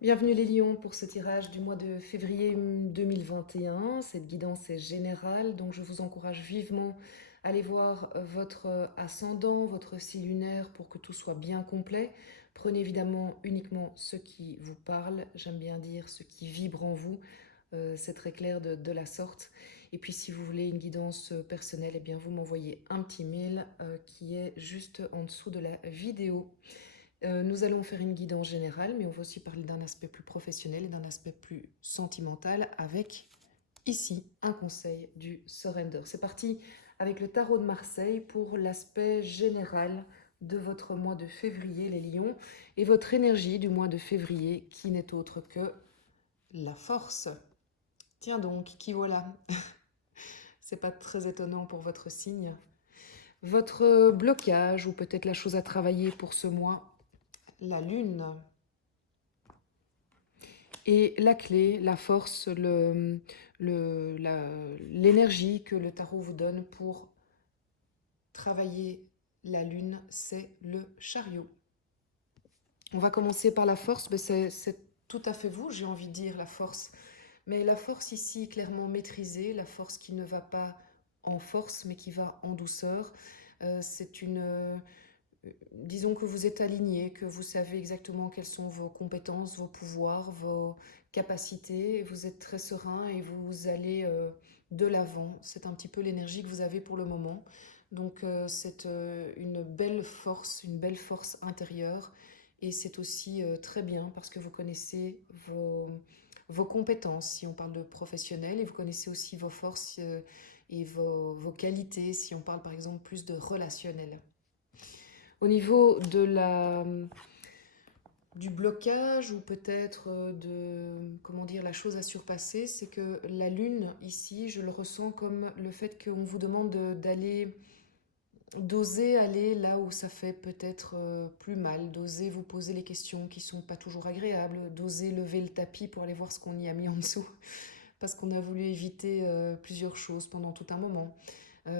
Bienvenue les lions pour ce tirage du mois de février 2021. Cette guidance est générale, donc je vous encourage vivement à aller voir votre ascendant, votre signe lunaire pour que tout soit bien complet. Prenez évidemment uniquement ce qui vous parle, j'aime bien dire ce qui vibre en vous. C'est très clair de la sorte. Et puis si vous voulez une guidance personnelle, eh bien vous m'envoyez un petit mail qui est juste en dessous de la vidéo. Nous allons faire une guidance générale, mais on va aussi parler d'un aspect plus professionnel et d'un aspect plus sentimental avec, ici, un conseil du Surrender. C'est parti avec le tarot de Marseille pour l'aspect général de votre mois de février, les lions, et votre énergie du mois de février qui n'est autre que la force. Tiens donc, qui voilà. C'est pas très étonnant pour votre signe. Votre blocage ou peut-être la chose à travailler pour ce mois, la lune. Et la clé, la force, l'énergie que le tarot vous donne pour travailler la lune, c'est le chariot. On va commencer par la force, mais c'est tout à fait vous, j'ai envie de dire, la force. Mais la force ici, clairement maîtrisée, la force qui ne va pas en force, mais qui va en douceur. C'est une... disons que vous êtes aligné, que vous savez exactement quelles sont vos compétences, vos pouvoirs, vos capacités. Vous êtes très serein et vous allez de l'avant. C'est un petit peu l'énergie que vous avez pour le moment. Donc c'est une belle force intérieure. Et c'est aussi très bien parce que vous connaissez vos compétences, si on parle de professionnel, et vous connaissez aussi vos forces et vos qualités, si on parle par exemple plus de relationnel. Au niveau du blocage ou peut-être de, comment dire, la chose à surpasser, c'est que la lune, ici, je le ressens comme le fait qu'on vous demande d'oser aller là où ça fait peut-être plus mal, d'oser vous poser les questions qui sont pas toujours agréables, d'oser lever le tapis pour aller voir ce qu'on y a mis en dessous, parce qu'on a voulu éviter plusieurs choses pendant tout un moment.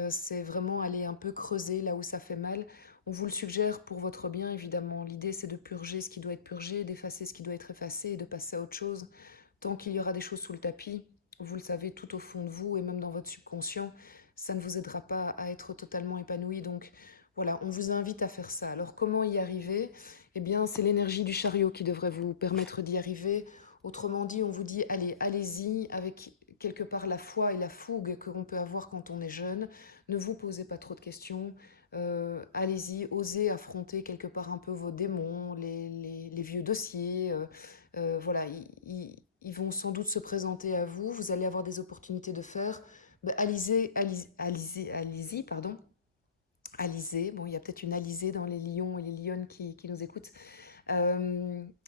C'est vraiment aller un peu creuser là où ça fait mal. On vous le suggère pour votre bien, évidemment. L'idée, c'est de purger ce qui doit être purgé, d'effacer ce qui doit être effacé et de passer à autre chose. Tant qu'il y aura des choses sous le tapis, vous le savez tout au fond de vous et même dans votre subconscient, ça ne vous aidera pas à être totalement épanoui. Donc voilà, on vous invite à faire ça. Alors comment y arriver? Eh bien, c'est l'énergie du chariot qui devrait vous permettre d'y arriver. Autrement dit, on vous dit, allez, allez-y avec quelque part la foi et la fougue que l'on peut avoir quand on est jeune. Ne vous posez pas trop de questions. Allez-y, osez affronter quelque part un peu vos démons, les vieux dossiers. Voilà, ils vont sans doute se présenter à vous. Vous allez avoir des opportunités de faire. Ben, allez-y, pardon. Alizé, bon, il y a peut-être une Alizée dans les lions et les lionnes qui nous écoutent.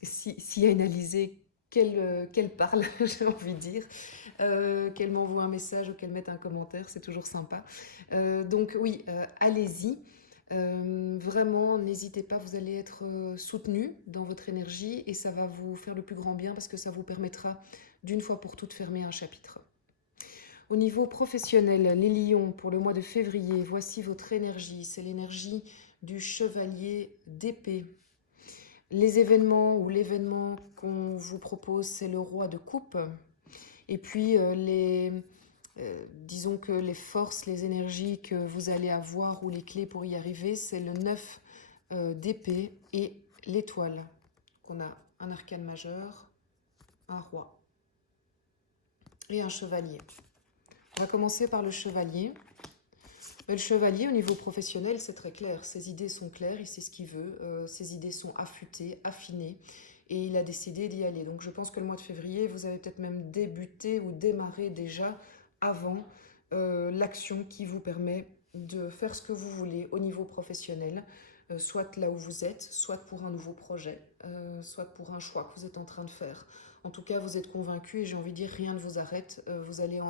S'il y a une Alizée, qu'elle parle, j'ai envie de dire, qu'elle m'envoie un message ou qu'elle mette un commentaire, c'est toujours sympa. Donc oui, allez-y. Vraiment, n'hésitez pas, vous allez être soutenu dans votre énergie et ça va vous faire le plus grand bien parce que ça vous permettra d'une fois pour toutes fermer un chapitre. Au niveau professionnel, les lions, pour le mois de février, voici votre énergie. C'est l'énergie du chevalier d'épée. Les événements ou l'événement qu'on vous propose, c'est le roi de coupe. Et puis, disons que les forces, les énergies que vous allez avoir ou les clés pour y arriver, c'est le 9 d'épée et l'étoile. On a un arcane majeur, un roi et un chevalier. On va commencer par le chevalier. Le chevalier, au niveau professionnel, c'est très clair. Ses idées sont claires, il sait ce qu'il veut. Ses idées sont affûtées, affinées. Et il a décidé d'y aller. Donc je pense que le mois de février, vous avez peut-être même débuté ou démarré déjà avant l'action qui vous permet de faire ce que vous voulez au niveau professionnel, soit là où vous êtes, soit pour un nouveau projet, soit pour un choix que vous êtes en train de faire. En tout cas, vous êtes convaincu et j'ai envie de dire, rien ne vous arrête. Vous allez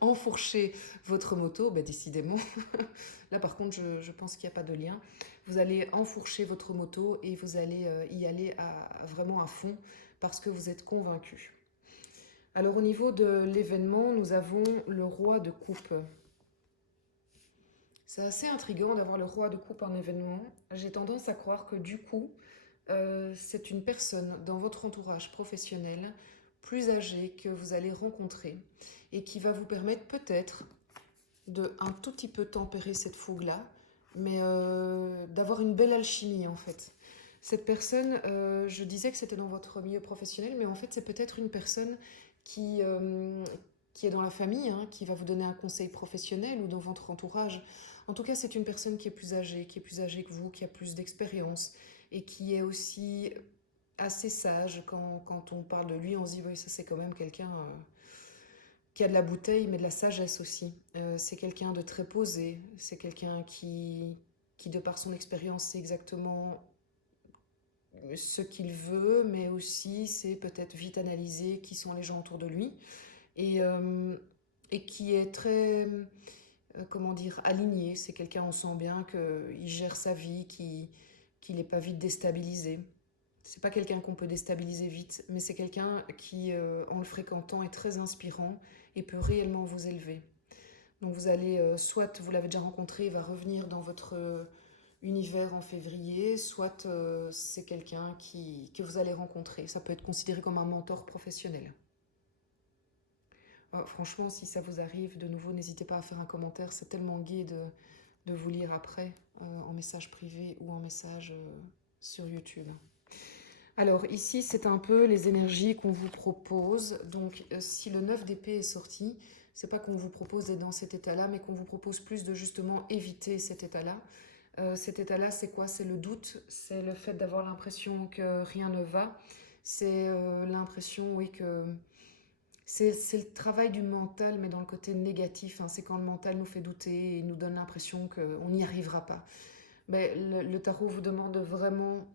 enfourcher votre moto, bah décidément. Là par contre, je pense qu'il n'y a pas de lien. Vous allez enfourcher votre moto et vous allez y aller vraiment à fond parce que vous êtes convaincu. Alors au niveau de l'événement, nous avons le roi de coupe. C'est assez intriguant d'avoir le roi de coupe en événement. J'ai tendance à croire que du coup, c'est une personne dans votre entourage professionnel plus âgée que vous allez rencontrer et qui va vous permettre peut-être de un tout petit peu tempérer cette fougue-là, mais d'avoir une belle alchimie en fait. Cette personne, je disais que c'était dans votre milieu professionnel, mais en fait c'est peut-être une personne qui, euh, qui est dans la famille, hein, qui va vous donner un conseil professionnel ou dans votre entourage. En tout cas, c'est une personne qui est plus âgée que vous, qui a plus d'expérience et qui est aussi assez sage. Quand on parle de lui, on se dit, oui, ça c'est quand même quelqu'un qui a de la bouteille, mais de la sagesse aussi. C'est quelqu'un de très posé, c'est quelqu'un qui, de par son expérience, sait exactement ce qu'il veut, mais aussi c'est peut-être vite analyser qui sont les gens autour de lui, et, euh, et qui est très, comment dire, aligné. C'est quelqu'un, on sent bien qu'il gère sa vie, qu'il n'est pas vite déstabilisé. C'est pas quelqu'un qu'on peut déstabiliser vite, mais c'est quelqu'un qui, en le fréquentant, est très inspirant et peut réellement vous élever. Donc vous allez, soit vous l'avez déjà rencontré, il va revenir dans votre univers en février, soit c'est quelqu'un que vous allez rencontrer. Ça peut être considéré comme un mentor professionnel. Franchement, si ça vous arrive, de nouveau, n'hésitez pas à faire un commentaire. C'est tellement gai de vous lire après, en message privé ou en message sur YouTube. Alors ici, c'est un peu les énergies qu'on vous propose. Donc si le 9 d'épée est sorti, c'est pas qu'on vous propose d'être dans cet état-là, mais qu'on vous propose plus de justement éviter cet état-là. Cet état-là, c'est quoi? C'est le doute, c'est le fait d'avoir l'impression que rien ne va. C'est l'impression, oui, que c'est le travail du mental, mais dans le côté négatif, hein. C'est quand le mental nous fait douter et nous donne l'impression qu'on n'y arrivera pas. Mais le tarot vous demande vraiment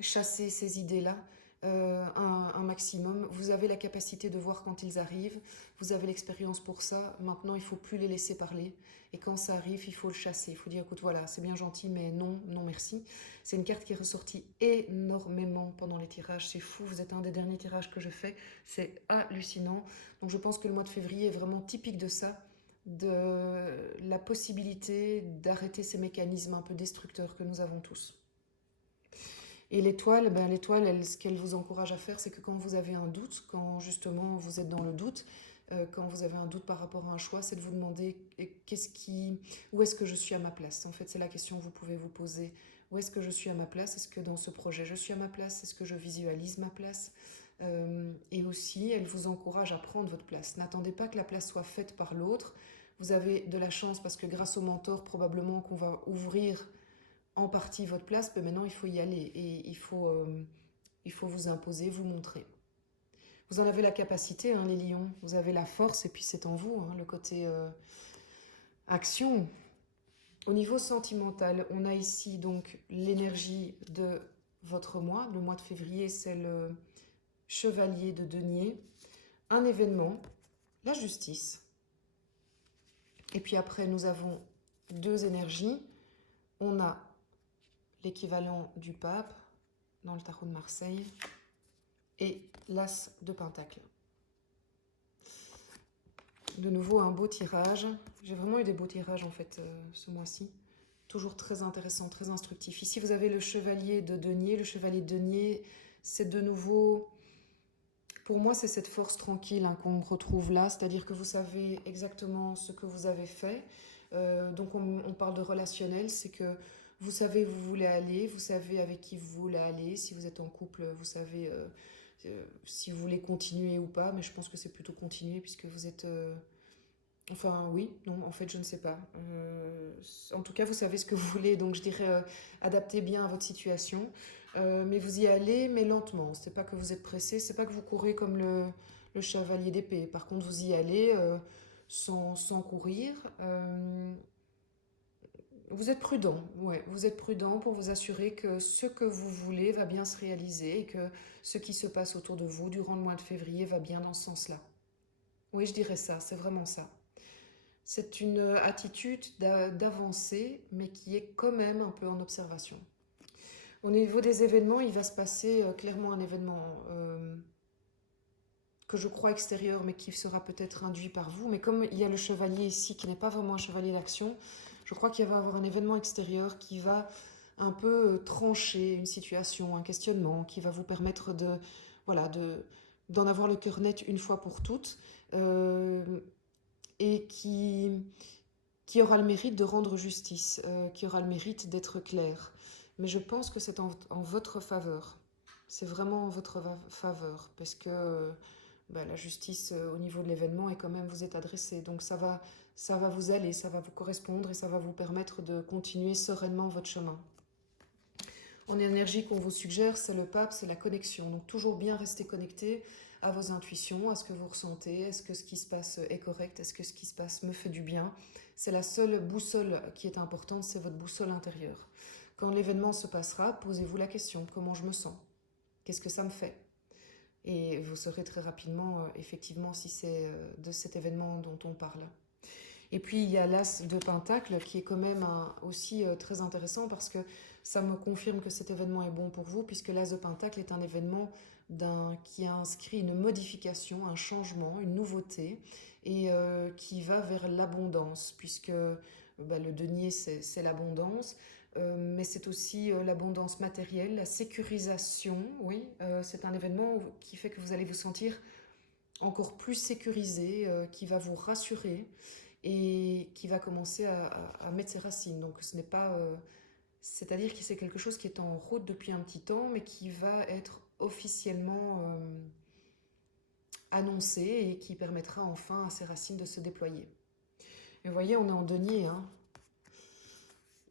chasser ces idées-là un maximum. Vous avez la capacité de voir quand ils arrivent, vous avez l'expérience pour ça. Maintenant, il ne faut plus les laisser parler. Et quand ça arrive, il faut le chasser. Il faut dire, écoute, voilà, c'est bien gentil, mais non, non merci. C'est une carte qui est ressortie énormément pendant les tirages. C'est fou, vous êtes un des derniers tirages que je fais. C'est hallucinant. Donc je pense que le mois de février est vraiment typique de ça, de la possibilité d'arrêter ces mécanismes un peu destructeurs que nous avons tous. Et l'étoile, ben l'étoile, ce qu'elle vous encourage à faire, c'est que quand vous avez un doute, quand justement vous êtes dans le doute, quand vous avez un doute par rapport à un choix, c'est de vous demander où est-ce que je suis à ma place. En fait, c'est la question que vous pouvez vous poser. Où est-ce que je suis à ma place? Est-ce que dans ce projet, je suis à ma place? Est-ce que je visualise ma place? Et aussi, elle vous encourage à prendre votre place. N'attendez pas que la place soit faite par l'autre. Vous avez de la chance parce que grâce au mentor, probablement qu'on va ouvrir en partie votre place, mais maintenant il faut y aller et il faut vous imposer, vous montrer. Vous en avez la capacité, hein, les lions, vous avez la force et puis c'est en vous, hein, le côté action. Au niveau sentimental, on a ici donc l'énergie de votre mois. Le mois de février, c'est le chevalier de denier. Un événement, la justice. Et puis après, nous avons deux énergies. On a l'équivalent du pape dans le tarot de Marseille et l'as de pentacle. De nouveau un beau tirage. J'ai vraiment eu des beaux tirages en fait ce mois-ci. Toujours très intéressant, très instructif. Ici vous avez le chevalier de denier. Le chevalier de denier, c'est de nouveau, pour moi c'est cette force tranquille, hein, qu'on retrouve là. C'est-à-dire que vous savez exactement ce que vous avez fait. Donc on parle de relationnel, c'est que vous savez où vous voulez aller, vous savez avec qui vous voulez aller. Si vous êtes en couple, vous savez si vous voulez continuer ou pas, mais je pense que c'est plutôt continuer puisque vous êtes... Enfin oui, non, en fait je ne sais pas. En tout cas, vous savez ce que vous voulez, donc je dirais adaptez bien à votre situation. Mais vous y allez, mais lentement. C'est pas que vous êtes pressé, c'est pas que vous courez comme le chevalier d'épée. Par contre, vous y allez sans courir. Vous êtes prudent, ouais, vous êtes prudent pour vous assurer que ce que vous voulez va bien se réaliser et que ce qui se passe autour de vous durant le mois de février va bien dans ce sens-là. Oui, je dirais ça, c'est vraiment ça. C'est une attitude d'avancer, mais qui est quand même un peu en observation. Au niveau des événements, il va se passer clairement un événement que je crois extérieur, mais qui sera peut-être induit par vous. Mais comme il y a le chevalier ici, qui n'est pas vraiment un chevalier d'action, je crois qu'il va y avoir un événement extérieur qui va un peu trancher une situation, un questionnement qui va vous permettre de, voilà, d'en avoir le cœur net une fois pour toutes, euh, et qui aura le mérite de rendre justice, qui aura le mérite d'être clair. Mais je pense que c'est en votre faveur. C'est vraiment en votre faveur, parce que la justice au niveau de l'événement est quand même vous est adressée. Donc ça va vous aller, ça va vous correspondre et ça va vous permettre de continuer sereinement votre chemin. En énergie qu'on vous suggère, c'est le pape, c'est la connexion. Donc toujours bien rester connecté à vos intuitions, à ce que vous ressentez, est-ce que ce qui se passe est correct, est-ce que ce qui se passe me fait du bien. C'est la seule boussole qui est importante, c'est votre boussole intérieure. Quand l'événement se passera, posez-vous la question, comment je me sens? Qu'est-ce que ça me fait? Et vous saurez très rapidement, effectivement, si c'est de cet événement dont on parle. Et puis il y a l'As de Pentacle qui est quand même aussi très intéressant parce que ça me confirme que cet événement est bon pour vous, puisque l'As de Pentacle est un événement qui a inscrit une modification, un changement, une nouveauté, et qui va vers l'abondance, puisque le denier c'est l'abondance, mais c'est aussi l'abondance matérielle, la sécurisation, oui, c'est un événement qui fait que vous allez vous sentir encore plus sécurisé, qui va vous rassurer et qui va commencer à mettre ses racines. Donc ce n'est pas... c'est-à-dire que c'est quelque chose qui est en route depuis un petit temps, mais qui va être officiellement annoncé et qui permettra enfin à ses racines de se déployer. Et vous voyez, on est en denier, hein.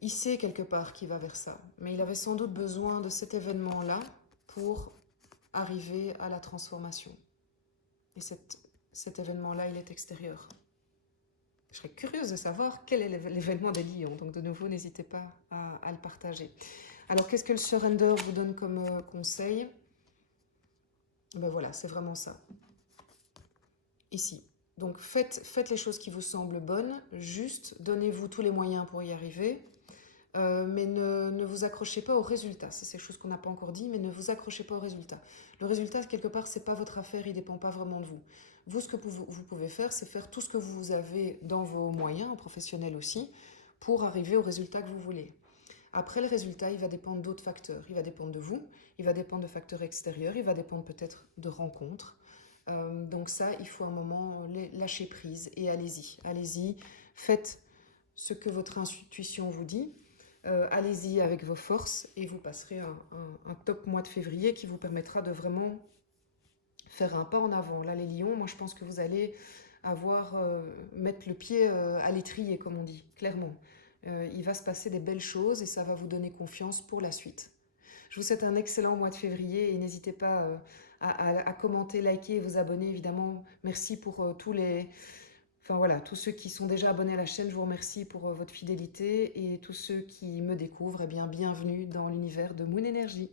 Il sait quelque part qu'il va vers ça, mais il avait sans doute besoin de cet événement-là pour arriver à la transformation. Et cet événement-là, il est extérieur. Je serais curieuse de savoir quel est l'événement des lions. Donc de nouveau, n'hésitez pas à le partager. Alors, qu'est-ce que le surrender vous donne comme conseil? Ben voilà, c'est vraiment ça. Ici. Donc faites les choses qui vous semblent bonnes, juste, donnez-vous tous les moyens pour y arriver, mais ne vous accrochez pas au résultat. C'est quelque chose qu'on n'a pas encore dit, mais ne vous accrochez pas au résultat. Le résultat, quelque part, c'est pas votre affaire, il ne dépend pas vraiment de vous. Vous, ce que vous pouvez faire, c'est faire tout ce que vous avez dans vos moyens, professionnels aussi, pour arriver au résultat que vous voulez. Après, le résultat, il va dépendre d'autres facteurs. Il va dépendre de vous, il va dépendre de facteurs extérieurs, il va dépendre peut-être de rencontres. Donc ça, il faut un moment lâcher prise et allez-y. Allez-y, faites ce que votre intuition vous dit. Allez-y avec vos forces et vous passerez un top mois de février qui vous permettra de vraiment faire un pas en avant. Là, les lions, moi je pense que vous allez mettre le pied à l'étrier, comme on dit, clairement. Il va se passer des belles choses et ça va vous donner confiance pour la suite. Je vous souhaite un excellent mois de février et n'hésitez pas à commenter, liker et vous abonner évidemment. Merci pour tous ceux qui sont déjà abonnés à la chaîne, je vous remercie pour votre fidélité et tous ceux qui me découvrent, bienvenue dans l'univers de Moon Energy.